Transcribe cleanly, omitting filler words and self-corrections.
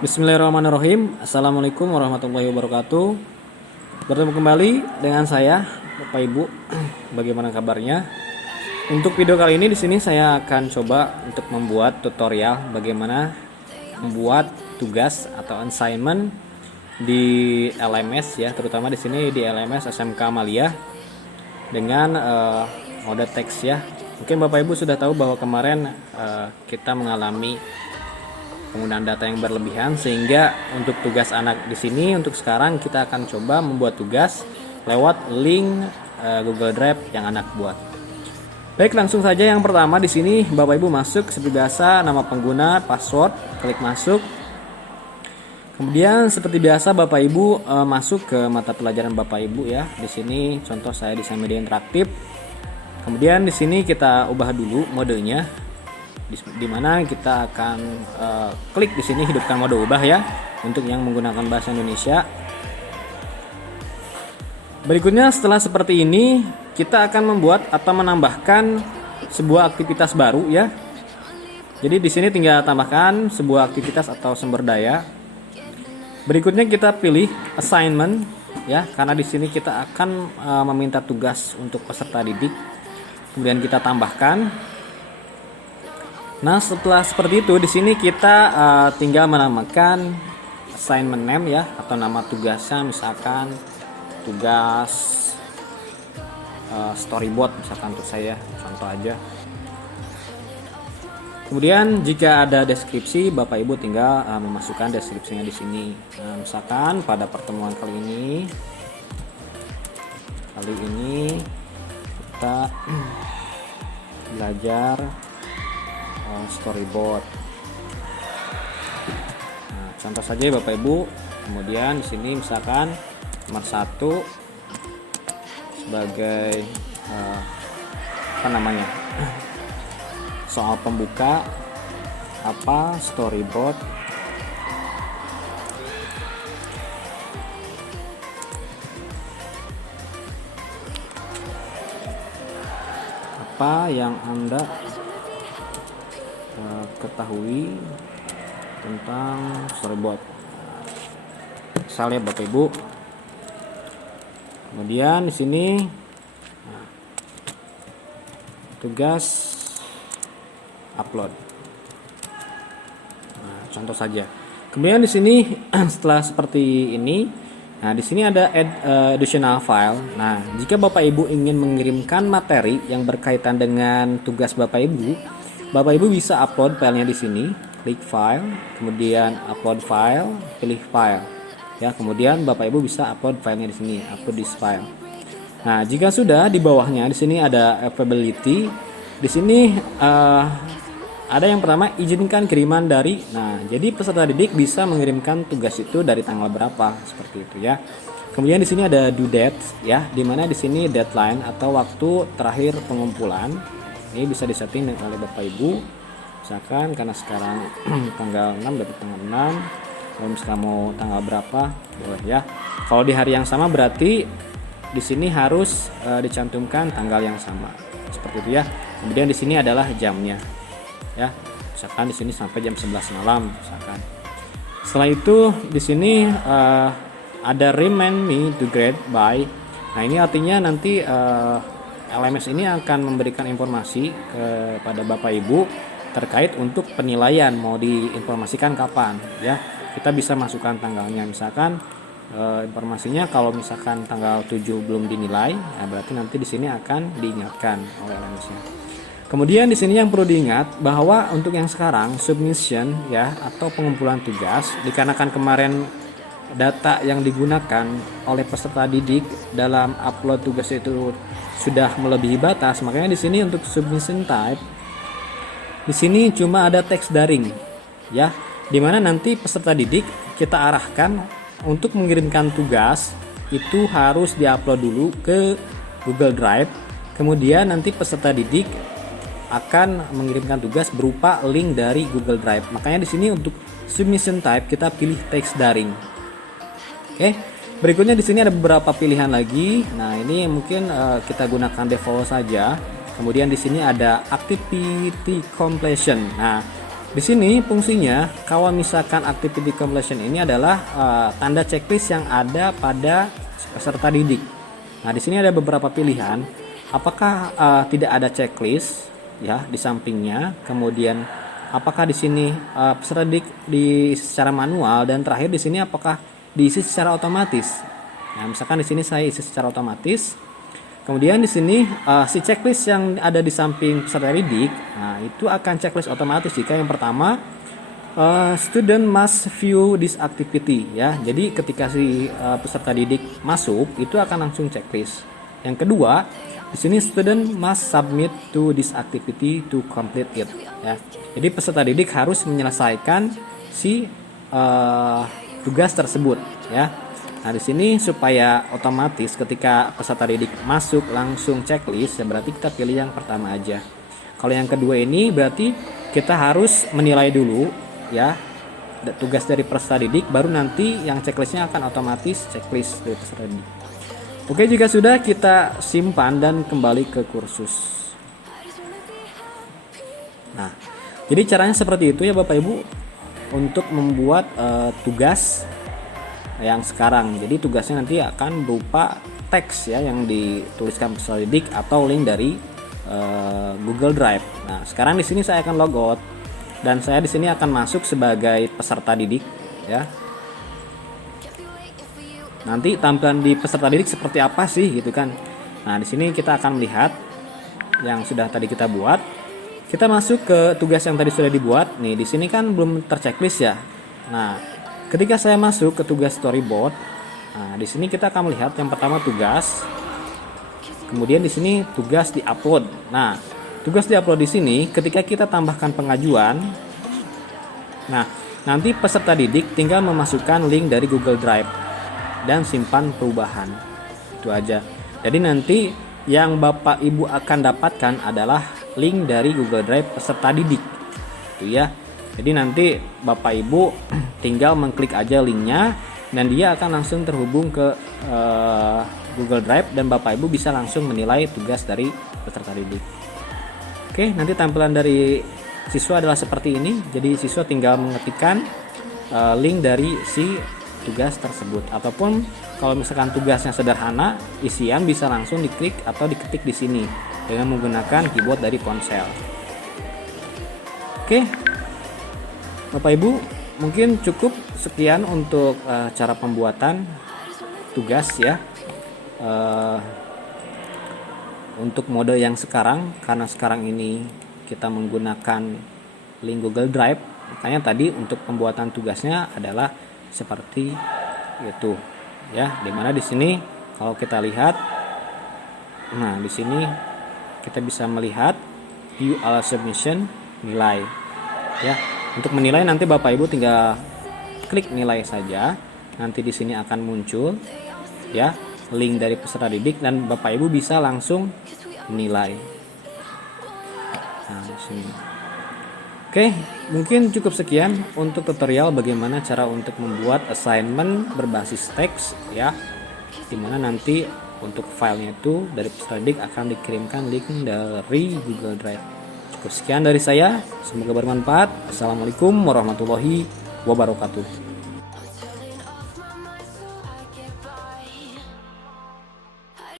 Bismillahirrahmanirrahim. Assalamualaikum warahmatullahi wabarakatuh. Bertemu kembali dengan saya, Bapak Ibu. Bagaimana kabarnya? Untuk video kali ini di sini saya akan coba untuk membuat tutorial bagaimana membuat tugas atau assignment di LMS ya, terutama di sini di LMS SMK Amalia dengan mode teks ya. Mungkin Bapak Ibu sudah tahu bahwa kemarin kita mengalami penggunaan data yang berlebihan, sehingga untuk tugas anak di sini untuk sekarang kita akan coba membuat tugas lewat link Google Drive yang anak buat. Baik, langsung saja yang pertama di sini Bapak Ibu masuk seperti biasa, nama pengguna, password, klik masuk. Kemudian seperti biasa Bapak Ibu masuk ke mata pelajaran Bapak Ibu ya. Di sini contoh saya desain media interaktif. Kemudian di sini kita ubah dulu modenya, di mana kita akan klik di sini hidupkan mode ubah ya untuk yang menggunakan bahasa Indonesia. Berikutnya setelah seperti ini kita akan membuat atau menambahkan sebuah aktivitas baru ya. Jadi di sini tinggal tambahkan sebuah aktivitas atau sumber daya. Berikutnya kita pilih assignment ya, karena di sini kita akan meminta tugas untuk peserta didik. Kemudian kita tambahkan. Nah, setelah seperti itu di sini kita tinggal menamakan assignment name ya, atau nama tugasnya, misalkan tugas storyboard misalkan untuk saya contoh aja. Kemudian jika ada deskripsi, Bapak Ibu tinggal memasukkan deskripsinya di sini. Nah, misalkan pada pertemuan kali ini kita belajar storyboard. Nah, contoh saja ya Bapak Ibu. Kemudian di sini misalkan nomor 1 sebagai soal pembuka apa storyboard apa yang Anda ketahui tentang storyboard, misalnya Bapak Ibu. Kemudian di sini tugas upload. Nah, contoh saja. Kemudian di sini setelah seperti ini, nah di sini ada add additional file. Nah, jika Bapak Ibu ingin mengirimkan materi yang berkaitan dengan tugas Bapak Ibu bisa upload filenya di sini, klik file, kemudian upload file, pilih file. Ya, kemudian Bapak Ibu bisa upload filenya di sini, upload this file. Nah, jika sudah, di bawahnya di sini ada availability. Di sini ada yang pertama, izinkan kiriman dari. Nah, jadi peserta didik bisa mengirimkan tugas itu dari tanggal berapa, seperti itu ya. Kemudian di sini ada due date ya, di mana di sini deadline atau waktu terakhir pengumpulan. Ini bisa disetting oleh Bapak Ibu. Misalkan karena sekarang tanggal 6 dapat tanggal 6. Kalau misalkan mau tanggal berapa, boleh ya. Kalau di hari yang sama berarti di sini harus dicantumkan tanggal yang sama. Seperti itu ya. Kemudian di sini adalah jamnya. Ya. Misalkan di sini sampai jam 11 malam misalkan. Setelah itu di sini ada remind me to grade by. Nah, ini artinya nanti LMS ini akan memberikan informasi kepada Bapak Ibu terkait untuk penilaian mau diinformasikan kapan ya. Kita bisa masukkan tanggalnya, misalkan informasinya kalau misalkan tanggal 7 belum dinilai, ya berarti nanti di sini akan diingatkan oleh LMS-nya. Kemudian di sini yang perlu diingat bahwa untuk yang sekarang submission ya atau pengumpulan tugas, dikarenakan kemarin data yang digunakan oleh peserta didik dalam upload tugas itu sudah melebihi batas, makanya di sini untuk submission type di sini cuma ada teks daring ya, dimana nanti peserta didik kita arahkan untuk mengirimkan tugas itu harus diupload dulu ke Google Drive, kemudian nanti peserta didik akan mengirimkan tugas berupa link dari Google Drive. Makanya di sini untuk submission type kita pilih teks daring. Oke. Berikutnya di sini ada beberapa pilihan lagi. Nah, ini mungkin kita gunakan default saja. Kemudian di sini ada activity completion. Nah, Di sini fungsinya kalau misalkan activity completion ini adalah tanda checklist yang ada pada peserta didik. Nah, di sini ada beberapa pilihan. Apakah tidak ada checklist ya di sampingnya, kemudian apakah di sini peserta didik diisi secara manual, dan terakhir di sini apakah diisi secara otomatis. Nah, misalkan di sini saya isi secara otomatis. Kemudian di sini si checklist yang ada di samping peserta didik, nah itu akan checklist otomatis jika yang pertama student must view this activity ya. Jadi ketika si peserta didik masuk itu akan langsung checklist. Yang kedua, di sini student must submit to this activity to complete it ya. Jadi peserta didik harus menyelesaikan si tugas tersebut ya. Nah, di sini supaya otomatis ketika peserta didik masuk langsung checklist, ya berarti kita pilih yang pertama aja. Kalau yang kedua ini berarti kita harus menilai dulu ya tugas dari peserta didik, baru nanti yang checklistnya akan otomatis checklist dari peserta didik. Oke, jika sudah kita simpan dan kembali ke kursus. Nah, jadi caranya seperti itu ya Bapak Ibu untuk membuat tugas yang sekarang. Jadi tugasnya nanti akan berupa teks ya yang dituliskan peserta didik atau link dari Google Drive. Nah, sekarang di sini saya akan logout dan saya di sini akan masuk sebagai peserta didik ya. Nanti tampilan di peserta didik seperti apa sih gitu kan. Nah, di sini kita akan melihat yang sudah tadi kita buat. Kita masuk ke tugas yang tadi sudah dibuat. Nih, di sini kan belum terchecklist ya. Nah, ketika saya masuk ke tugas storyboard, nah di sini kita akan melihat yang pertama tugas, kemudian di sini tugas diupload. Nah, tugas diupload di sini ketika kita tambahkan pengajuan, nah nanti peserta didik tinggal memasukkan link dari Google Drive dan simpan perubahan. Itu aja. Jadi nanti yang Bapak Ibu akan dapatkan adalah link dari Google Drive peserta didik. Itu ya. Jadi nanti Bapak Ibu tinggal mengklik aja linknya dan dia akan langsung terhubung ke Google Drive dan Bapak Ibu bisa langsung menilai tugas dari peserta didik. Oke, nanti tampilan dari siswa adalah seperti ini. Jadi siswa tinggal mengetikkan link dari si tugas tersebut, ataupun kalau misalkan tugasnya sederhana, isian bisa langsung diklik atau diketik di sini dengan menggunakan keyboard dari ponsel. Oke. Bapak Ibu, mungkin cukup sekian untuk cara pembuatan tugas ya. Untuk mode yang sekarang, karena sekarang ini kita menggunakan link Google Drive, makanya tadi untuk pembuatan tugasnya adalah seperti itu ya. Dimana di sini kalau kita lihat, nah di sini kita bisa melihat view all submission nilai ya. Untuk menilai nanti Bapak Ibu tinggal klik nilai saja. Nanti di sini akan muncul ya link dari peserta didik dan Bapak Ibu bisa langsung menilai. Nah, di sini. Oke, mungkin cukup sekian untuk tutorial bagaimana cara untuk membuat assignment berbasis teks ya. Dimana nanti untuk filenya itu dari peserta didik akan dikirimkan link dari Google Drive. Cukup sekian dari saya, semoga bermanfaat. Assalamualaikum warahmatullahi wabarakatuh.